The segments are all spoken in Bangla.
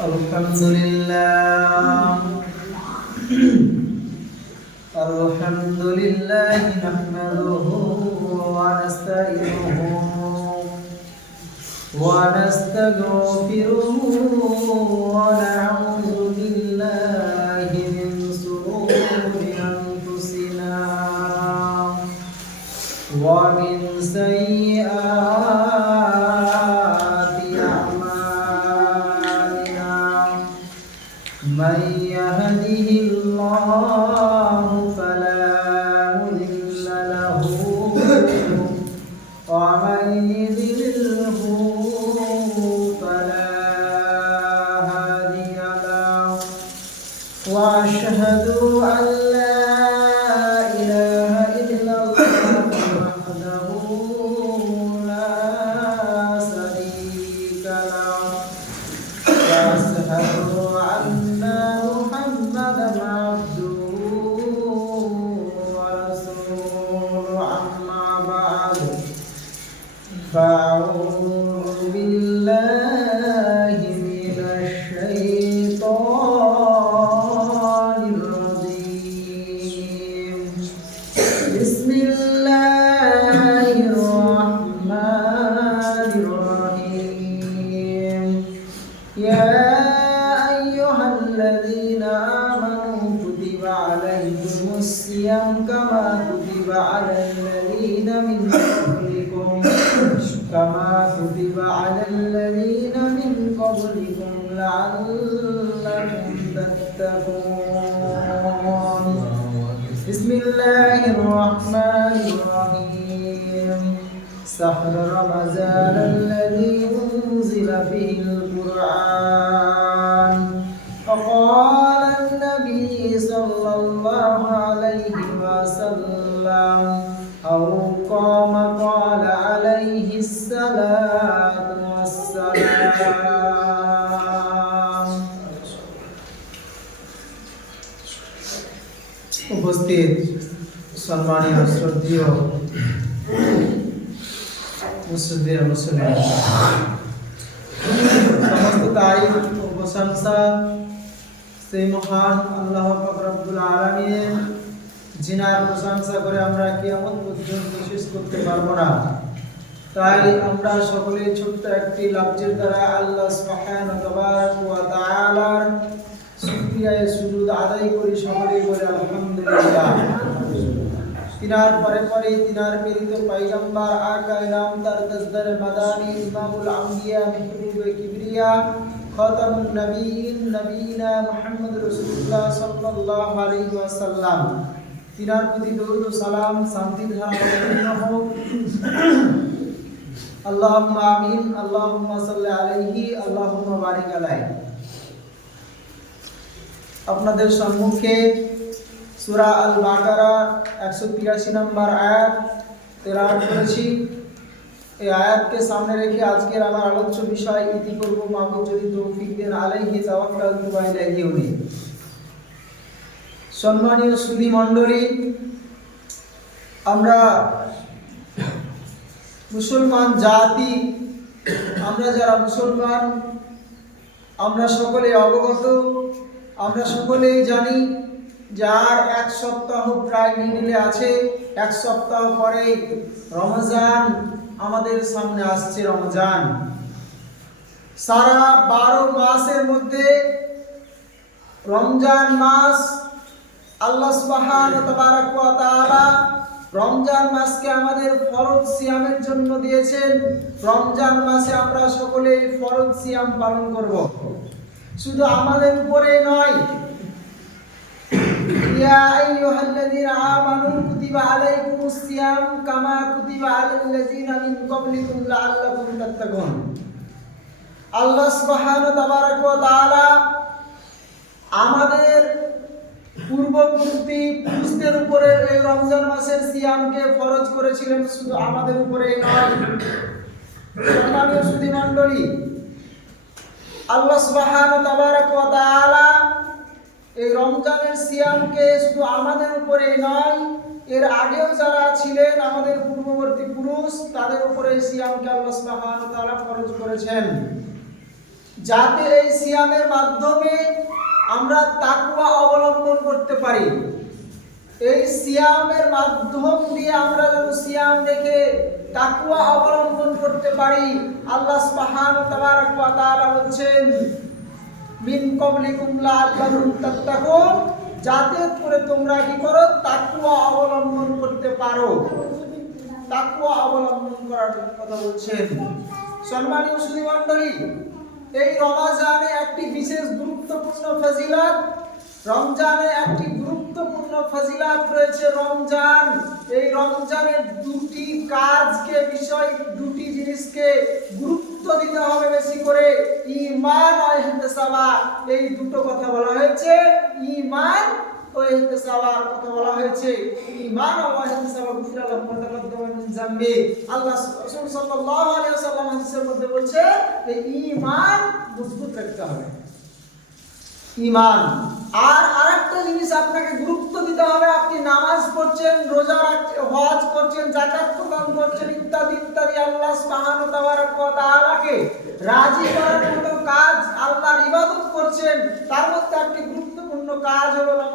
الحمد لله. الحمد لله نحمده ونستعينه ونستغفره ونعوذ بالله من شرور أنفسنا ومن سيئات كما كتب على الذين من قبلكم لعلكم تتقون. بسم الله الرحمن الرحيم. سحر رمضان الذي أنزل فيه القرآن. সম্মানীয় শ্রদ্ধীয় মুসলিম তাই আমরা সকলে ছোট্ট একটি লাভের দ্বারা আল্লাহ শুকরিয়ায় সুজুদ আদায় করি সকলেই বলে আলহামদুলিল্লাহ তিনার পরে পরে তিনার প্রেরিত পয়গম্বর আকায় তার দসদর মাদানি ইমামুল আম্বিয়া মেহবুব কিবরিয়া খাতামুন নবীন নবীনা মুহাম্মদ রাসূলুল্লাহ সাল্লাল্লাহু আলাইহি ওয়াসাল্লাম। তিনার প্রতি দরুদ ও সালাম শান্তির ধারা হোক। আল্লাহুম্মা আমিন, আল্লাহুম্মা সাল্লি আলাইহি, আল্লাহুম্মা বারিক আলাইহি। আপনাদের সম্মুখে সূরা আল বাকারা একশো তিরাশি নম্বর আয়াত, তেলাওয়াত করেছি। এই আয়াতকে সামনে রেখে আজকের আমার আলোচ্য বিষয় ইতি করব মাহবুব যদি তৌফিক দেন, আলাইহি তাওয়াক্কালতু ওয়া ইলাইহি উনীব সম্মানীয় সুধী মণ্ডলী, আমরা মুসলমান জাতি, আমরা যারা মুসলমান, আমরা সকলে অবগত, আমরা সকলেই জানি যে আর এক সপ্তাহ প্রায় মিডিলে আছে, এক সপ্তাহ পরেই রমজান আমাদের সামনে আসছে রমজান। সারা বারো মাসের মধ্যে রমজান মাস আল্লাহ সুবহান রমজান মাসকে আমাদের ফরজ সিয়ামের জন্য দিয়েছেন। রমজান মাসে আমরা সকলেই ফরজ সিয়াম পালন করব। শুধু আমাদের উপরে নয় ইয়া আইয়ুহাল্লাযীনা আমানু কুতিবা আলাইকুমুস সিয়াম কামা কুতিবা আলাল্লাযীনা মিন ক্বাবলিকুম লাআল্লাকুম তাত্তাকুন আল্লাহ সুবহানাহু তাবারাক ওয়া তাআলা আমাদের পূর্ববর্তী পুরুষদের উপরে এই রমজান মাসের সিয়ামকে ফরজ করেছিলেন, শুধু আমাদের উপরে নয়। সম্মানীয় সুধী মণ্ডলী আল্লাহ সুবহানাহু তাবারাক ওয়া তাআলা এই রমজানের সিয়ামকে শুধু আমাদের উপরে নয়, এর আগেও যারা ছিলেন আমাদের পূর্ববর্তী পুরুষ, তাদের উপরে এই সিয়ামকে আল্লাহ ওয়া তাআলা ফরজ করেছেন। যাতে এই সিয়ামের মাধ্যমে আমরা তাকুয়া অবলম্বন করতে পারি। এই সিয়ামের মাধ্যম দিয়ে আমরা যেন সিয়াম রেখে তাকুয়া অবলম্বন করতে পারি, আল্লাহ সুবহানাহু তাবারাক ওয়া বলছেন মিন কবলিকুম লাআল্লাকুম তাত্তাকুন যাতে করে তোমরা কি করো তাকুয়া অবলম্বন করতে পারো। তাকুয়া অবলম্বন করার কথা বলছেন সম্মানীয় সুধী মণ্ডলী, এই রমাজানে একটি বিশেষ গুরুত্বপূর্ণ ফজিলত, রমজানে একটি গুরুত্বপূর্ণ ফজিলাত রয়েছে রমজান। এই রমজানের দুটি কাজকে, বিষয় দুটি জিনিসকে গুরুত্ব দিতে হবে বেশি করে। ইমান আর ইহতেসাবা, এই দুটো কথা বলা হয়েছে। ইমান ও ইহতেসাবার কথা বলা হয়েছে। ইমান ও ইহতেসাবা গুফিরা লাহুম মা তাকাদ্দামা মিন জামবি। আল্লাহ রাসূল সাল্লাল্লাহু আলাইহি ওয়াসাল্লাম হাদিসের মধ্যে বলছে যে ইমান মজবুত রাখতে হবে। ইমান। আর আরেকটা জিনিস আপনাকে গুরুত্ব দিতে হবে, আপনি নামাজ পড়ছেন, রোজা রাখছেন, হজ করছেন জাকাত প্রদান করছেন ইত্যাদি ইত্যাদি, আল্লাহ সুবহানাহু ওয়া তাআলাকে রাজি করার মতো কাজ আল্লাহর ইবাদত করছেন, তার মধ্যে আপনি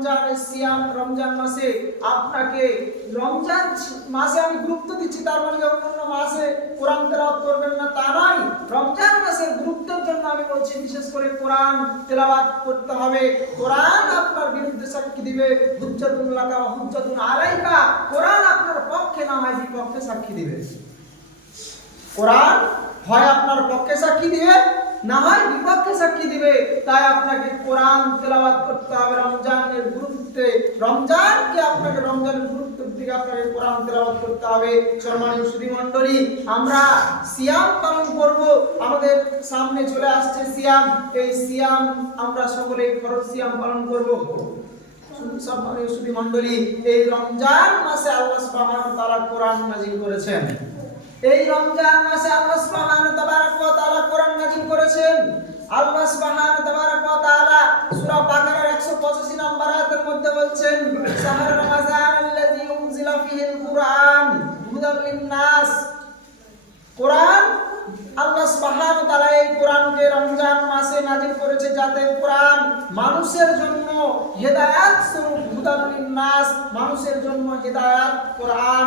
রমজানের সিয়াম রমজান মাসে আপনাকে রমজান মাসে আমি গুরুত্ব দিচ্ছি, তার মানে অন্যান্য মাসে কোরআন তেলাওয়াত করবেন না তা নয় রমজান মাসের গুরুত্বের জন্য আমি বলছি, বিশেষ করে কোরআন তেলাওয়াত করতে হবে। কোরআন আপনার বিরুদ্ধে সাক্ষী দিবে, হুজ্জাতুল লাকা ওয়া হুজ্জাতুন আলাইকা, কোরআন আপনার পক্ষে না হয় বিপক্ষে সাক্ষী দিবে। কোরআন হয় আপনার পক্ষে সাক্ষী দিবে না হয় বিপক্ষে সাক্ষী দিবে, তাই আপনাকে কোরআন তেলাবাদ করতে হবে রমজানের গুরুত্বে। রমজানকে আপনাকে রমজানের গুরুত্বের দিকে আপনাকে কোরআন তেলাওয়াত করতে হবে। সম্মানীয় সুধী মণ্ডলী আমরা সিয়াম পালন করব। আমাদের সামনে চলে আসছে সিয়াম। এই সিয়াম আমরা সকলে ফরজ সিয়াম পালন করব। সম্মানীয় সুধী মণ্ডলী এই রমজান মাসে আল্লাহ সুবহানাহু ওয়া তাআলা কোরআন নাযিল করেছেন। এই রমজান মাসে আল্লাহ সুবহানাহু তাবারাক ওয়া তাআলা কোরআন নাযিল করেছেন। আল্লাহ সুবহানাহু তাবারাক ওয়া তাআলা সূরা বাকারার 185 নম্বর আয়াতের মধ্যে বলছেন শাহর রমাজান আল্লাযী উনজিলা ফিহিল কুরআন হুদাল লিন-নাস কোরআন আল্লাহ সুবহানাহু তাআলা এই কোরআনকে রমজান মাসে নাযিল করেছে যাতে কোরআন মানুষের জন্য হেদায়েত স্বরূপ হুদাল লিন-নাস, মানুষের জন্য হেদায়েত কোরআন।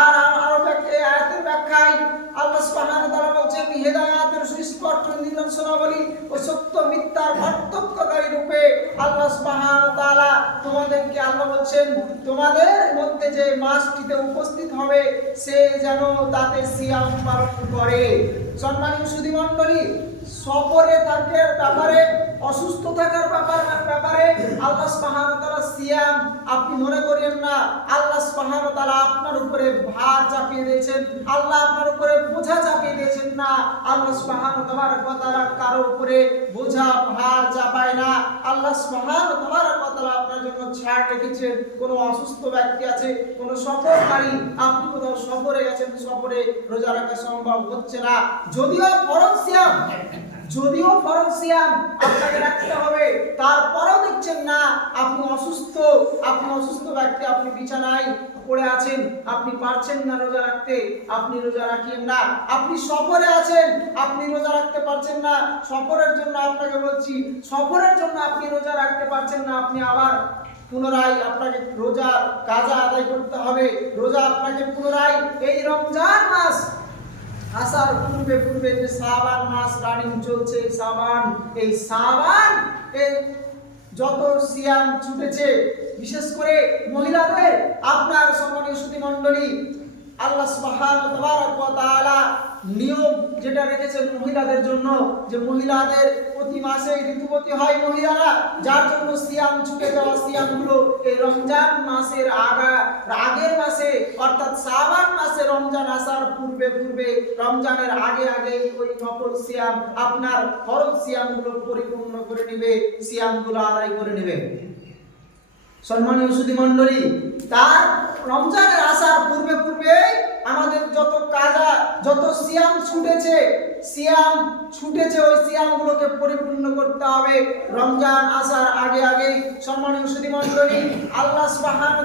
আর আরও ব্যাখ্যা আয়াতের ব্যাখ্যায় আল্লাহ সুবহানাহু তাআলা বলছেন, হেদায়েতের সুস্পষ্ট নিদর্শনাবলী ও সত্য মিথ্যার পার্থক্যকারী রূপে আল্লাহ সুবহানাহু তাআলা তোমাদেরকে আল্লাহ বলছেন, তোমাদের মধ্যে যে মাসটিতে উপস্থিত হবে, সে যেন তাতে সিয়াম পালন করে। সম্মানীয় সুধী মণ্ডলী সফরে থাকার ব্যাপারে অসুস্থ থাকার ব্যাপার ব্যাপারে আল্লাহ সুবহানাহু তাআলা সিয়াম। আপনি মনে করেন না, আল্লাহ সুবহানাহু তাআলা আপনার উপরে ভার চাপিয়ে দিয়েছেন, আল্লাহ আপনার উপরে বোঝা চাপিয়ে দিয়েছেন না। আল্লাহ সুবহানাহু তাআলা কারও উপরে বোঝা, ভার চাপায় না। আল্লাহ সুবহানাহু তাআলা আপনার জন্য ছাড় রেখেছেন। কোন অসুস্থ ব্যক্তি আছে, কোন সফরকারী, আপনি কোথাও সফরে গেছেন, সফরে রোজা রাখা সম্ভব হচ্ছে না। যদিও ফরজ সিয়াম। যদিও ফরজ সিয়াম আপনাকে রাখতে হবে, তারপরেও দেখছেন না আপনি অসুস্থ আপনি অসুস্থ ব্যক্তি, আপনি বিছানায় পড়ে আছেন, আপনি পারছেন না রোজা রাখতে, আপনি রোজা রাখিয়েন না। আপনি সফরে আছেন, আপনি রোজা রাখতে পারছেন না। সফরের জন্য আপনাকে বলছি, সফরের জন্য আপনি রোজা রাখতে পারছেন না, আপনি আবার পুনরায় আপনাকে রোজা কাজা আদায় করতে হবে। রোজা আপনাকে পুনরায়, এই রমজান মাস আসার পূর্বে পূর্বে যে সাবান মাস রানিং চলছে সাবান এই সাবান এই যত সিয়াম ছুটেছে, বিশেষ করে মহিলাদের, আপনার সম্মানীয় সুতি মণ্ডলী আল্লাহ সুবহানাহু ওয়া তাআলা নিয়ম যেটা রেখেছেন মহিলাদের জন্য, যে মহিলাদের প্রতি মাসে ঋতুপতি হয় মহিলারা, যার জন্য সিয়াম ছুটে যাওয়া সিয়ামগুলো এই রমজান মাসের আগা আগের মাসে, অর্থাৎ শ্রাবণ মাসে রমজান আসার পূর্বে পূর্বে, রমজানের আগে আগে ওই নকল সিয়াম আপনার ফরজ সিয়ামগুলো পরিপূর্ণ করে নেবে, সিয়ামগুলো আদায় করে নেবে। সম্মানীয় সুধী মণ্ডলী তার রমজানের আসার পূর্বে পূর্বে আমাদের যত কাজা, যত সিয়াম ছুটেছে সিয়াম ছুটেছে, ওই সিয়ামগুলোকে পরিপূর্ণ করতে হবে। রমজান আসার আগে আগে সম্মানীয় সুধী মণ্ডলী, আল্লাহ সুবহানাহু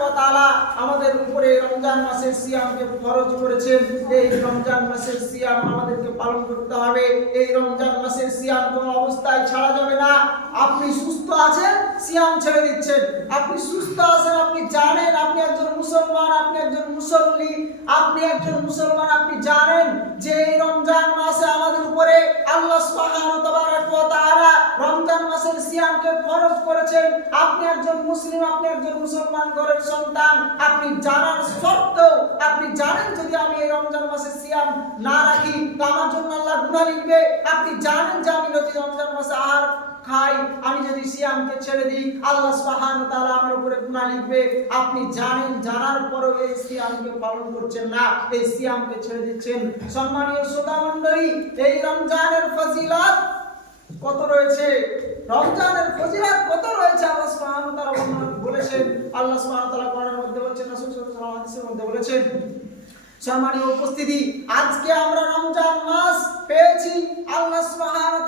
ওয়া তাআলা আমাদের উপরে রমজান মাসের সিয়ামকে ফরজ করেছেন। এই রমজান মাসের সিয়াম আমাদেরকে পালন করতে হবে। এই রমজান মাসের সিয়াম কোনো অবস্থায় ছাড়া যাবে না। আপনি সুস্থ আছেন সিয়াম ছেড়ে দিচ্ছেন। আপনি সুস্থ আছেন, আপনি জানেন আপনি একজন মুসলমান, আপনি একজন মুসল্লি, আপনি একজন মুসলমান, আপনি জানেন যে এই রমজান মাসে আমাদের উপরে আল্লাহ তাআলা রমজান মাসের সিয়ামকে ফরজ করেছেন। আপনি একজন মুসলিম, আপনি একজন মুসলমান ঘরের সন্তান, আপনি জানার সত্ত্বেও, আপনি জানেন যদি আমি এই রমজান মাসের সিয়াম না রাখি, তো আমার জন্য আল্লাহ গুনাহ লিখবে। আপনি জানেন যে আমি রমজান মাসে আহার খাই, আমি যদি সিয়ামকে ছেড়ে দিই, আল্লাহ সুবহানাহু তারা আমার উপরে গুনাহ লিখবে। আপনি জানেন, জানার পরেও এই সিয়ামকে পালন করছেন না, এই সিয়ামকে ছেড়ে দিচ্ছেন। সম্মানীয় শ্রোতা মণ্ডলী, এই রমজানের ফজিলত কত রয়েছে? রমজানের ফজিলত কত রয়েছে? আল্লাহ ওয়া তাআলা বলেছেন আল্লাহ সুবহানাহু ওয়া তাআলা কোরআনের মধ্যে বলেছেন, রাসূল সাল্লাল্লাহু মধ্যে বলেছেন সম্মানীয় উপস্থিতি, আজকে আমরা রমজান মাস পেয়েছি। আল্লাহ সুবহানাহু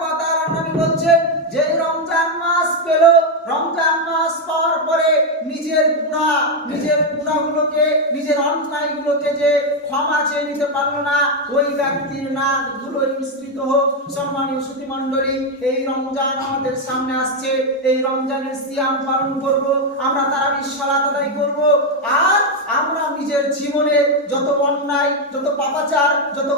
ওয়া তাআলা নবী বলছেন যে রমজান মাস পেল রমজান মাস পাওয়ার পরে নিজের গুনাহ নিজের গুনাহগুলোকে নিজের অন্যায়গুলোকে যে ক্ষমা চেয়ে নিতে পারল না, ওই ব্যক্তির নাম ধুলোয় মিশ্রিত হোক। সম্মানীয় সুতি মণ্ডলী, এই রমজান আমাদের সামনে আসছে। এই রমজানের সিয়াম পালন করব, আমরা তারাবির সালাত আদায় করব। আর আমরা নিজের জীবনে যত অন্যায়, যত পাপাচার, যত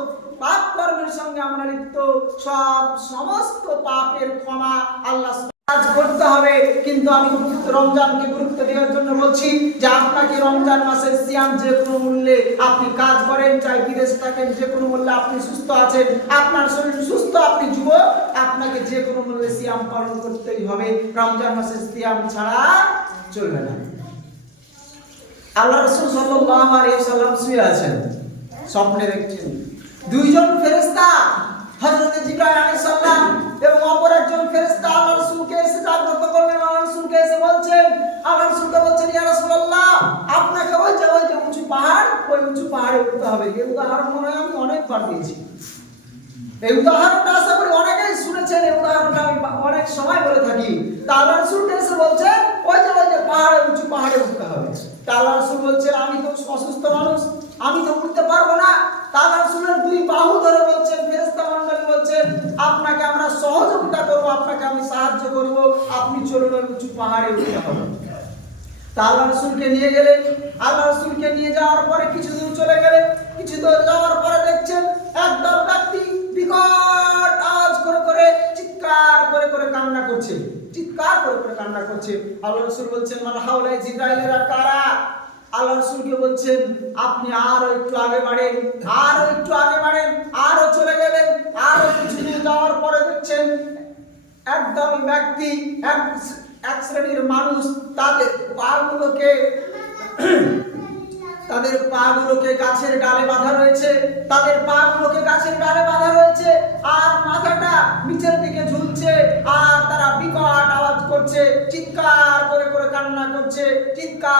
পাপ কর্মের সঙ্গে আমরা লিপ্ত, সব সমস্ত পাপের ক্ষমা আল্লাহ কাজ করতে হবে, কিন্তু আমি রমজানকে গুরুত্ব দেওয়ার জন্য বলছি যে আপনাকে রমজান মাসের সিয়াম যে কোনো মূল্যে আপনি কাজ করেন, চাই থাকেন, যে কোনো মূল্যে আপনি সুস্থ আছেন, আপনার শরীর সুস্থ, আপনি যুবক, আপনাকে যে কোনো মূল্যে সিয়াম পালন করতেই হবে। রমজান মাসের সিয়াম ছাড়া চলবে না। আল্লাহ রসুল সাল্লাল্লাহু আলাইহি সাল্লাম শুয়ে আছেন স্বপ্নে দেখছেন দুইজন ফেরেশতা হযরত জিবরাইল আলাইহিস সালাম এবং অপর একজন ফেরেশতা আল্লাহ রাসূলকে এসে জাগ্রত করলেন। আল্লাহ রাসূলকে এসে বলছেন আল্লাহ রাসূলকে বলছেন, ইয়া রাসূলুল্লাহ, আপনাকে ওই যে ওই যে উঁচু পাহাড়, ওই উঁচু পাহাড়ে উঠতে হবে। এই উদাহরণ মনে হয় আমি অনেকবার দিয়েছি। এই উদাহরণটা আশা করি অনেকেই শুনেছেন, এই উদাহরণটা আমি অনেক সময় বলে থাকি। তা আল্লাহ রাসূল এসে বলছেন ওই যে ওই যে পাহাড়ে, উঁচু পাহাড়ে উঠতে হবে। তা আল্লাহ রাসূল বলছেন আমি তো অসুস্থ মানুষ, আমি তো উঠতে পারব না। তা রাসূলের দুই বাহু ধরে বলছেন, ফেরেশতা মণ্ডলী বলছেন, আপনাকে আমরা সহযোগিতা করব, আপনাকে আমি সাহায্য করব, আপনি চলুন উঁচু পাহাড়ে উঠতে হবে তা আল্লাহ নিয়ে গেলেন। আল্লাহ রসুলকে নিয়ে যাওয়ার পরে কিছু দূর চলে গেলেন। কিছু দূর যাওয়ার পরে দেখছেন, একদল ব্যক্তি বিকট আওয়াজ করে করে, চিৎকার করে করে কান্না করছে। চিৎকার করে করে কান্না করছে। আল্লাহ রসুল বলছেন মানে হাওলাই জিব্রাইলেরা কারা? আল্লাহ রসুলকে বলছেন, আপনি আরও একটু আগে বাড়েন, আরও একটু আগে বাড়েন, আরও চলে গেলেন, আরও কিছু দূর যাওয়ার পরে দেখছেন একদল ব্যক্তি, এক এক শ্রেণির মানুষ তাদের পাগুলোকে তাদের পাগুলোকে গাছের ডালে বাঁধা রয়েছে, তাদের পাগুলোকে গাছের ডালে বাঁধা রয়েছে, আর মাথাটা নিচের দিকে ঝুলছে, আর তারা বিকট আওয়াজ করছে, চিৎকার করে করে কান্না করছে, চিৎকার